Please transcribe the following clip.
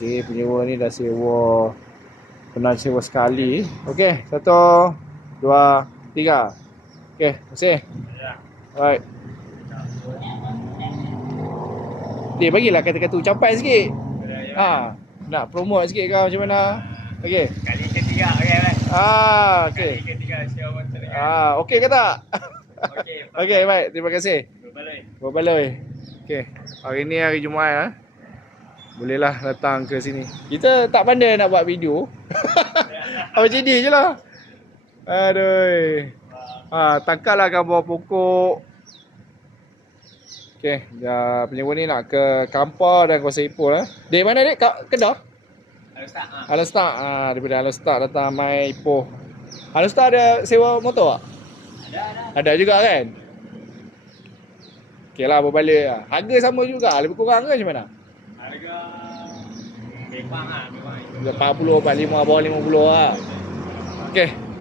Okey, penyewa ni dah sewa. Pernah sewa sekali. Okey, 1, 2, 3. Okey, terima kasih. Alright. Dia bagilah kata-kata ucapan sikit. Ha, nak promote sikit ke macam mana? Okey. Kali ketiga okey. Okey. Kali ketiga sewa motor dekat. Okey ke tak? Okey. Okey, baik. Terima kasih. Berbaloi. Berbaloi. Okey. Hari ni hari Jumaat bolehlah datang ke sini. Kita tak pandai nak buat video. Macam ni je lah. Aduh. Tangkaplah gambar pokok. Okey, penyewa ni nak ke Kampar dan Kuala Ipul lah. Dari mana dek? Kedah? Alestar. Daripada Alestar datang mai Ipoh. Alestar ada sewa motor tak? Ada juga kan? Okey lah, berbalik lah. Harga sama juga, lebih kurang ke macam mana? Harga memang 40, 45, bawah 50 lah. Okey.